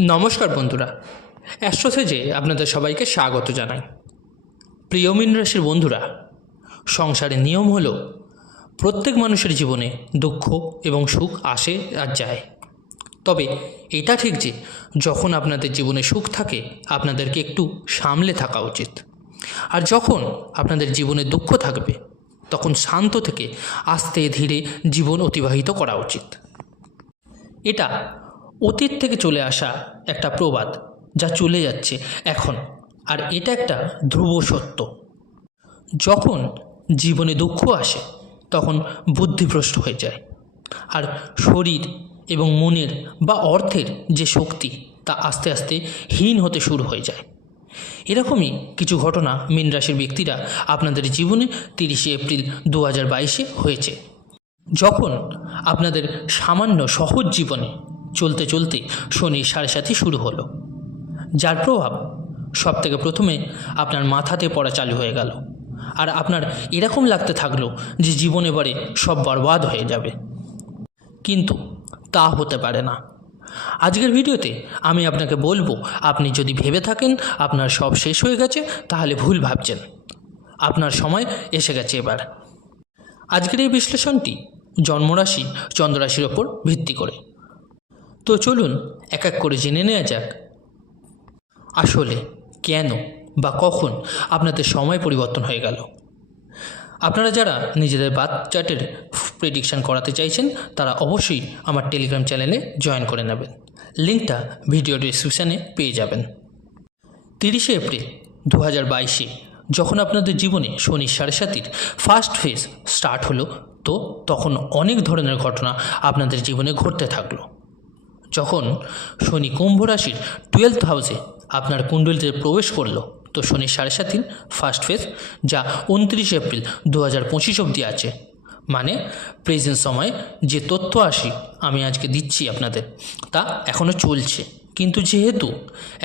নমস্কার বন্ধুরা। অ্যাস্ট্রোসেজে আপনাদের সবাইকে স্বাগত জানাই। প্রিয় মীন রাশির বন্ধুরা, সংসারের নিয়ম হলো, প্রত্যেক মানুষের জীবনে দুঃখ এবং সুখ আসে আর যায়। তবে এটা ঠিক যে, যখন আপনাদের জীবনে সুখ থাকে, আপনাদেরকে একটু সামলে থাকা উচিত। আর যখন আপনাদের জীবনে দুঃখ থাকবে, তখন শান্ত থেকে আস্তে ধীরে জীবন অতিবাহিত করা উচিত। এটা অতীত থেকে চলে আসা একটা প্রবাদ যা চলে যাচ্ছে এখন। আর এটা একটা ধ্রুব সত্য। যখন জীবনে দুঃখ আসে, তখন বুদ্ধিভ্রষ্ট হয়ে যায়। আর শরীর এবং মনের বা অর্থের যে শক্তি, তা আস্তে আস্তে হীন হতে শুরু হয়ে যায়। এরকমই কিছু ঘটনা মীন রাশির ব্যক্তিরা আপনাদের জীবনে তিরিশে এপ্রিল দু হয়েছে। যখন আপনাদের সামান্য সহজ জীবনে চলতে চলতে শনি সাড়ে সাথে শুরু হলো। যার প্রভাব সব থেকে প্রথমে আপনার মাথাতে পড়া চালু হয়ে গেল। আর আপনার এরকম লাগতে থাকল যে জীবন এবারে সব বরবাদ হয়ে যাবে। কিন্তু তা হতে পারে না। আজকের ভিডিওতে আমি আপনাকে বলব, আপনি যদি ভেবে থাকেন আপনার সব শেষ হয়ে গেছে, তাহলে ভুল ভাবছেন। আপনার সময় এসে গেছে এবার। আজকের এই বিশ্লেষণটি জন্মরাশি, চন্দ্ররাশির ওপর ভিত্তি করে। তো চলুন এক এক করে জেনে নেওয়া যাক। আসলে কেন বা কখন আপনাদের সময় পরিবর্তন হয়ে গেল? আপনারা যারা নিজেদের বাদ চার্টের প্রেডিকশান করাতে চাইছেন, তারা অবশ্যই আমার টেলিগ্রাম চ্যানেলে জয়েন করে নেবেন। লিঙ্কটা ভিডিও ডিসক্রিপশানে পেয়ে যাবেন। তিরিশে এপ্রিল দু হাজার বাইশে যখন আপনাদের জীবনে শনি সাড়ে সাতির ফার্স্ট ফেজ স্টার্ট হলো, তো তখন অনেক ধরনের ঘটনা আপনাদের জীবনে ঘটতে থাকল। যখন শনি কুম্ভ রাশির টুয়েলথ হাউসে আপনার কুণ্ডলিতে প্রবেশ করল, তো শনি সাড়ে সাতির ফার্স্ট ফেজ যা উনত্রিশ এপ্রিল দু হাজার পঁচিশ অবধি আছে। মানে প্রেজেন্ট সময়ে যে তথ্য আসি, আমি আজকে দিচ্ছি আপনাদের, তা এখনও চলছে। কিন্তু যেহেতু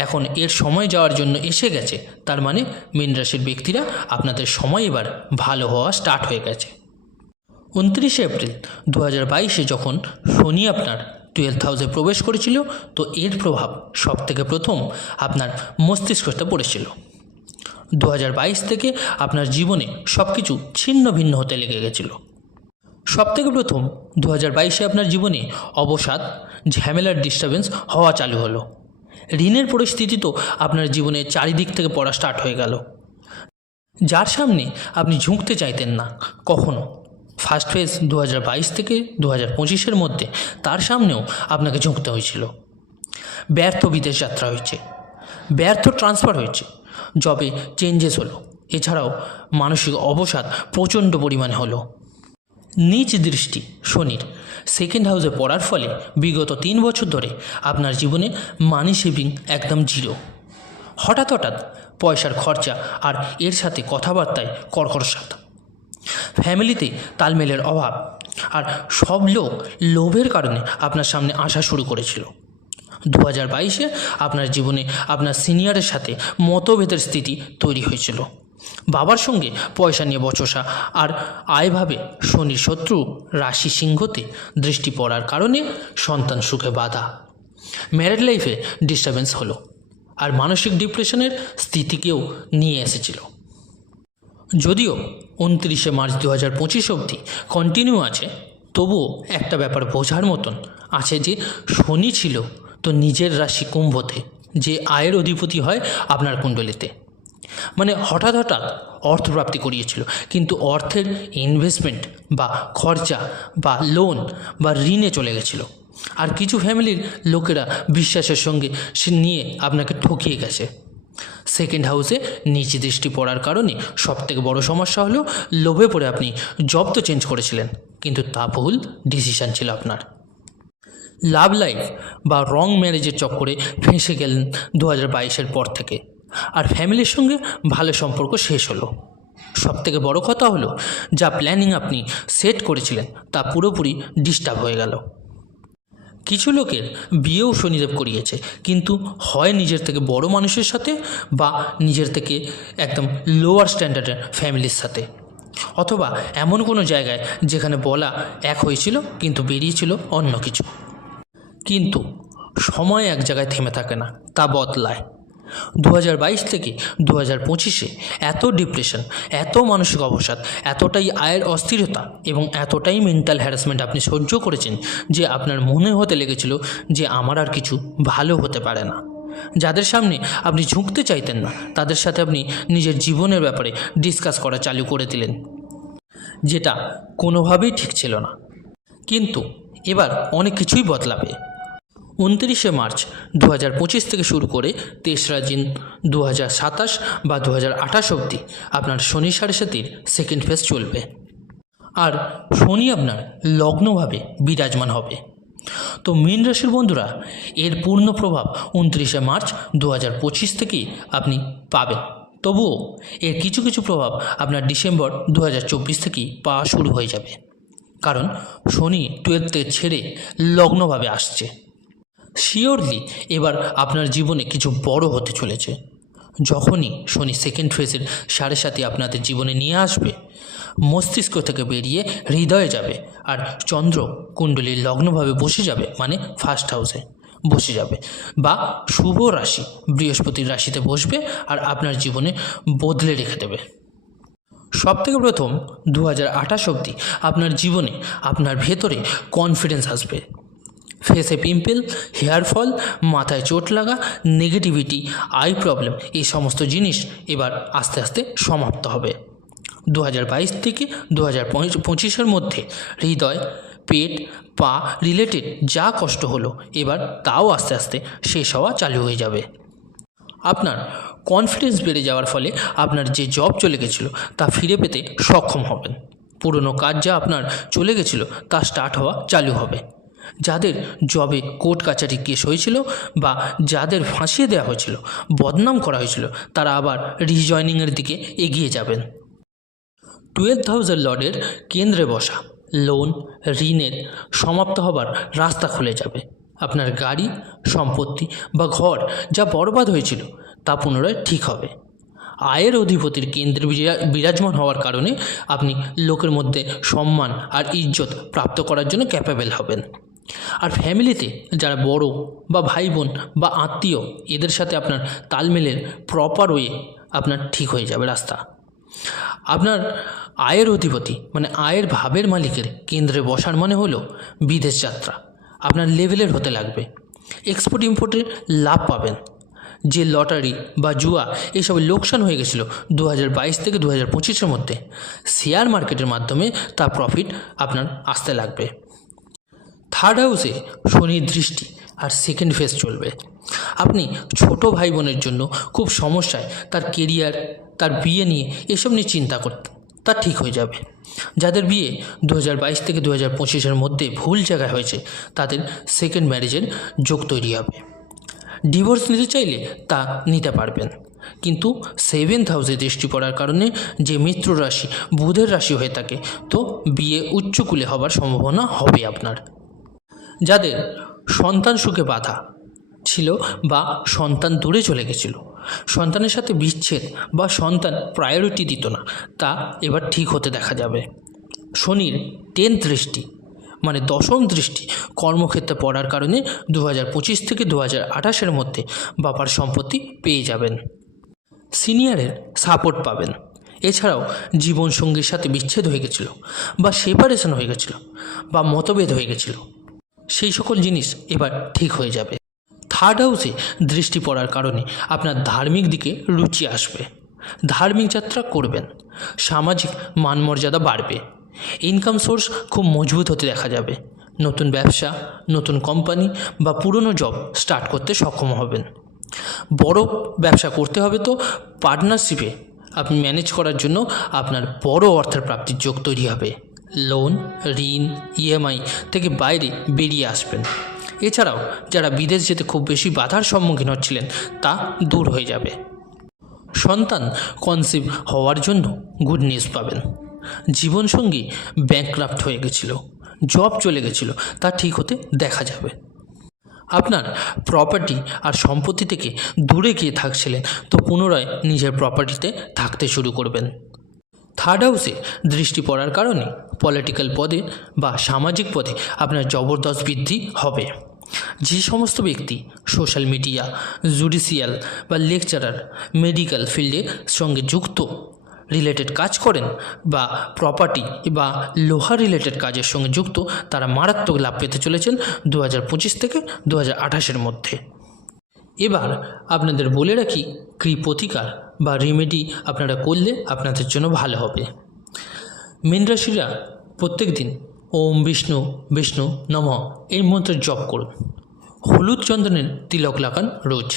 এখন এর সময় যাওয়ার জন্য এসে গেছে, তার মানে মীন রাশির ব্যক্তিরা আপনাদের সময় এবার ভালো হওয়া স্টার্ট হয়ে গেছে। উনত্রিশে এপ্রিল দু হাজার বাইশে যখন শনি আপনার টুয়েলথ হাউসে প্রবেশ করেছিল, তো এর প্রভাব সব থেকে প্রথম আপনার মস্তিষ্কতে পড়েছিল। দু হাজার বাইশ থেকে আপনার জীবনে সব কিছু ছিন্ন ভিন্ন হতে লেগে গেছিল। সব থেকে প্রথম দু হাজার বাইশে আপনার জীবনে অবসাদ, ঝামেলার ডিস্টারবেন্স হওয়া চালু হলো। ঋণের পরিস্থিতি তো আপনার জীবনে চারিদিক থেকে পড়া স্টার্ট হয়ে গেল। যার সামনে আপনি ঝুঁকতে চাইতেন না, কখনো। ফার্স্ট ফেজ দু থেকে দু হাজার মধ্যে। তার সামনেও আপনাকে ঝুঁকতে হয়েছিল। ব্যর্থ বিদেশ যাত্রা হয়েছে। ব্যর্থ ট্রান্সফার হয়েছে। জবে চেঞ্জেস হলো। এছাড়াও মানসিক অবসাদ প্রচণ্ড পরিমাণে হলো। নিচ দৃষ্টি, শনির। সেকেন্ড হাউসে পড়ার ফলে বিগত তিন বছর ধরে আপনার জীবনে মানি সেভিং একদম জিরো হঠাৎ হঠাৎ পয়সার খরচা আর এর সাথে কথাবার্তায় কর্করসাত ফ্যামিলিতে তালমেলের অভাব। আর সব লোক লোভের কারণে আপনার সামনে আসা শুরু করেছিল। দু হাজার বাইশে আপনার জীবনে আপনার সিনিয়রের সাথে মতভেদের স্থিতি তৈরি হয়েছিল। বাবার সঙ্গে পয়সা নিয়ে বচসা আর আয়ভাবে শনির শত্রু রাশি সিংহতে দৃষ্টি পড়ার কারণে সন্তান সুখে বাধা। ম্যারেড লাইফে ডিস্টারবেন্স হলো আর মানসিক ডিপ্রেশনের স্থিতিকেও নিয়ে এসেছিল। যদিও উনত্রিশে মার্চ দু হাজার পঁচিশ অবধি। কন্টিনিউ আছে, তবুও একটা ব্যাপার বোঝার মতন আছে যে, শনি ছিল তো নিজের রাশি কুম্ভতে, যে আয়ের অধিপতি হয় আপনার কুণ্ডলিতে। মানে হঠাৎ হঠাৎ অর্থপ্রাপ্তি করিয়েছিল, কিন্তু অর্থের ইনভেস্টমেন্ট বা খরচা বা লোন বা ঋণে চলে গেছিল। আর কিছু ফ্যামিলির লোকেরা বিশ্বাসের সঙ্গে সে নিয়ে আপনাকে ঠকিয়ে গেছে। সেকেন্ড হাউসে নিচে দৃষ্টি পড়ার কারণে সবথেকে বড় সমস্যা হলো লোভে পড়ে আপনি জব তো চেঞ্জ করেছিলেন, কিন্তু তা ভুল ডিসিশান ছিল আপনার। লাভ লাইফ বা রং ম্যারেজের চক্করে ফেঁসে গেলেন দু হাজার পর থেকে। আর ফ্যামিলির সঙ্গে ভালো সম্পর্ক শেষ হলো। সবথেকে বড় কথা হলো, যা প্ল্যানিং আপনি সেট করেছিলেন, তা পুরোপুরি ডিস্টার্ব হয়ে গেল। কিছু লোকের বিয়েও শনিদেব করিয়েছে। কিন্তু হয় নিজের থেকে বড় মানুষের সাথে বা নিজের থেকে একদম লোয়ার স্ট্যান্ডার্ডের ফ্যামিলির সাথে। অথবা এমন কোনো জায়গায় যেখানে বলা এক হয়েছিল কিন্তু বেরিয়েছিল অন্য কিছু। কিন্তু সময় এক জায়গায় থেমে থাকে না, তা বদলায়। দু হাজার বাইশ থেকে দু হাজার পঁচিশে এত ডিপ্রেশন এত মানসিক অবসাদ, এতটাই আয়ের অস্থিরতা এবং এতটাই মেন্টাল হ্যারাসমেন্ট আপনি সহ্য করেছেন যে আপনার মনে হতে লেগেছিল যে আমার আর কিছু ভালো হতে পারে না। যাদের সামনে আপনি ঝুঁকতে চাইতেন না, তাদের সাথে আপনি নিজের জীবনের ব্যাপারে ডিসকাস করা চালু করে দিলেন, যেটা কোনোভাবেই ঠিক ছিল না। কিন্তু এবার অনেক কিছুই বদলাবে। উনত্রিশে মার্চ দু হাজার পঁচিশ থেকে শুরু করে তেসরা জুন দু সাতাশ বা দু হাজার আঠাশ অবধি আপনার শনি সাড়ে সাতির সেকেন্ড ফেজ চলবে। আর শনি আপনার লগ্নভাবে বিরাজমান হবে। তো মীন রাশির বন্ধুরা, এর পূর্ণ প্রভাব উনত্রিশে মার্চ দু হাজার পঁচিশ থেকেই আপনি পাবেন। তবুও এর কিছু কিছু প্রভাব আপনার ডিসেম্বর দু হাজার চব্বিশ থেকেই পাওয়া শুরু হয়ে যাবে। কারণ শনি টুয়েলভতে ছেড়ে লগ্নভাবে আসছে। শিওরলি এবার আপনার জীবনে কিছু বড় হতে চলেছে। যখনই শনি সেকেন্ড ফেজের সাড়ে সাথে আপনাদের জীবনে নিয়ে আসবে, মস্তিষ্ক থেকে বেরিয়ে হৃদয়ে যাবে আর চন্দ্র কুণ্ডলীর লগ্নভাবে বসে যাবে মানে ফার্স্ট হাউসে বসে যাবে বা শুভ রাশি, বৃহস্পতির রাশিতে বসবে আর আপনার জীবনে বদলে রেখে দেবে। সব থেকে প্রথম দু হাজার আঠাশ অবধি আপনার জীবনে, আপনার ভেতরে কনফিডেন্স আসবে। ফেসে পিম্পল হেয়ার ফল মাথায় চোট লাগা নেগেটিভিটি আই প্রবলেম এই সমস্ত জিনিস এবার আস্তে আস্তে সমাপ্ত হবে। দু হাজার বাইশ থেকে দু হাজার পঁচিশের মধ্যে হৃদয়, পেট, পা রিলেটেড যা কষ্ট হলো, এবার তাও আস্তে আস্তে শেষ হওয়া চালু হয়ে যাবে। আপনার কনফিডেন্স বেড়ে যাওয়ার ফলে আপনার যে জব চলে গেছিল, তা ফিরে পেতে সক্ষম হবেন। পুরনো কাজ যা আপনার চলে গেছিল, তা স্টার্ট হওয়া চালু হবে। যাদের জবে কোর্ট কাচারি কেস হয়েছিল বা যাদের ফাঁসিয়ে দেওয়া হয়েছিল, বদনাম করা হয়েছিল, তারা আবার রিজয়নিংয়ের দিকে এগিয়ে যাবেন। টুয়েলভ থাউজেন্ড লর্ডের কেন্দ্রে বসা লোন ঋণের সমাপ্ত হবার রাস্তা খুলে যাবে। আপনার গাড়ি, সম্পত্তি বা ঘর যা বরবাদ হয়েছিল, তা পুনরায় ঠিক হবে। আয়ের অধিপতির কেন্দ্রে বিরা- বিরাজমান হওয়ার কারণে আপনি লোকের মধ্যে সম্মান আর ইজ্জত প্রাপ্ত করার জন্য ক্যাপেবেল হবেন। আর ফ্যামিলিতে যারা বড় বা ভাই বোন বা আত্মীয়, এদের সাথে আপনার তাল তালমেলের প্রপার ওয়ে আপনার ঠিক হয়ে যাবে রাস্তা। আপনার আয়ের অধিপতি মানে আয়ের ভাবের মালিকের কেন্দ্রে বসার মানে হলো বিদেশ যাত্রা। আপনার লেভেলের হতে লাগবে। এক্সপোর্ট ইম্পোর্টের লাভ পাবেন। যে লটারি বা জুয়া এইসব লোকসান হয়ে গেছিল দু থেকে দু হাজার মধ্যে। শেয়ার মার্কেটের মাধ্যমে তার প্রফিট আপনার আসতে লাগবে। থার্ড হাউসে শনির দৃষ্টি আর সেকেন্ড ফেজ চলবে। আপনি ছোট ভাই বোনের জন্য খুব সমস্যায় তার কেরিয়ার তার বিয়ে নিয়ে এসব নিয়ে চিন্তা করতে, তা ঠিক হয়ে যাবে। যাদের বিয়ে দু থেকে দু হাজার মধ্যে ভুল জায়গায় হয়েছে, তাদের সেকেন্ড ম্যারেজের যোগ তৈরি হবে। ডিভোর্স নিতে চাইলে তা নিতে পারবেন। কিন্তু সেভেন্থ হাউসে দৃষ্টি পড়ার কারণে যে মিত্র রাশি, বুধের রাশি হয়ে থাকে, তো বিয়ে উচ্চকুলে হবার সম্ভাবনা হবে আপনার। যাদের সন্তান সুখে বাধা ছিল বা সন্তান দূরে চলে গেছিল। সন্তানের সাথে বিচ্ছেদ বা সন্তান প্রায়োরিটি দিত না। তা এবার ঠিক হতে দেখা যাবে। শনির টেন্থ দৃষ্টি মানে দশম দৃষ্টি কর্মক্ষেত্রে পড়ার কারণে দু পঁচিশ থেকে দু হাজার আঠাশের মধ্যে বাবার সম্পত্তি পেয়ে যাবেন। সিনিয়রের সাপোর্ট পাবেন। এছাড়াও জীবনসঙ্গীর সাথে বিচ্ছেদ হয়ে গেছিল বা সেপারেশন হয়ে গেছিল বা মতভেদ হয়ে গেছিল। সেই সকল জিনিস এবার ঠিক হয়ে যাবে। থার্ড হাউসে দৃষ্টি পড়ার কারণে আপনার ধার্মিক দিকে রুচি আসবে। ধার্মিক যাত্রা করবেন। সামাজিক মানমর্যাদা বাড়বে। ইনকাম সোর্স খুব মজবুত হতে দেখা যাবে। নতুন ব্যবসা, নতুন কোম্পানি বা পুরনো জব স্টার্ট করতে সক্ষম হবেন। বড় ব্যবসা করতে হবে তো পার্টনারশিপে আপনি ম্যানেজ করার জন্য আপনার বড় অর্থের প্রাপ্তির যোগ তৈরি হবে। লোন ঋণ ইএমআই থেকে বাইরে বেরিয়ে আসবেন। এছাড়াও যারা বিদেশ যেতে খুব বেশি বাধার সম্মুখীন হচ্ছিলেন, তা দূর হয়ে যাবে। সন্তান কনসিভ হওয়ার জন্য গুড নিউজ পাবেন। জীবনসঙ্গী ব্যাংক্রাফ্ট হয়ে গেছিল জব চলে গেছিল, তা ঠিক হতে দেখা যাবে। আপনার প্রপার্টি আর সম্পত্তি থেকে দূরে গিয়ে থাকছিলেন, তো পুনরায় নিজের প্রপার্টিতে থাকতে শুরু করবেন। থার্ড হাউসে দৃষ্টি পড়ার কারণে পলিটিক্যাল পদে বা সামাজিক পদে আপনার জবরদস্ত বৃদ্ধি হবে। যে সমস্ত ব্যক্তি সোশ্যাল মিডিয়া জুডিশিয়াল বা লেকচারার মেডিকেল ফিল্ডের সঙ্গে যুক্ত রিলেটেড কাজ করেন বা প্রপার্টি বা লোহা রিলেটেড কাজের সঙ্গে যুক্ত, তারা মারাত্মক লাভ পেতে চলেছেন দু থেকে দু হাজার মধ্যে। এবার আপনাদের বলে রাখি কী প্রতিকার বা রেমেডি আপনারা করলে আপনাদের জন্য ভালো হবে। মীন রাশিরা প্রত্যেক দিন ওম, বিষ্ণু বিষ্ণু, নম এই মন্ত্র জপ করুন। হলুদ চন্দনের তিলক লাগান রোজ।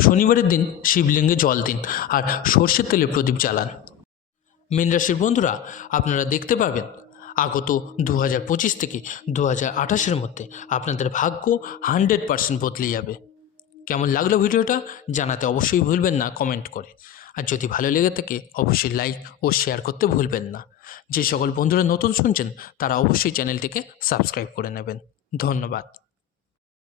শনিবারের দিন শিবলিঙ্গে জল দিন আর সর্ষের তেলে প্রদীপ জ্বালান। মীন রাশির বন্ধুরা, আপনারা দেখতে পাবেন আগত দু হাজার পঁচিশ থেকে দু হাজার আঠাশের মধ্যে আপনাদের ভাগ্য হান্ড্রেড পার্সেন্ট বদলে যাবে। কেমন লাগল ভিডিওটা জানাতে অবশ্যই ভুলবেন না কমেন্ট করে। আর যদি ভালো লেগে থাকে, অবশ্যই লাইক ও শেয়ার করতে ভুলবেন না। যে সকল বন্ধুরা নতুন শুনছেন, তারা অবশ্যই চ্যানেলটিকে সাবস্ক্রাইব করে নেবেন। ধন্যবাদ।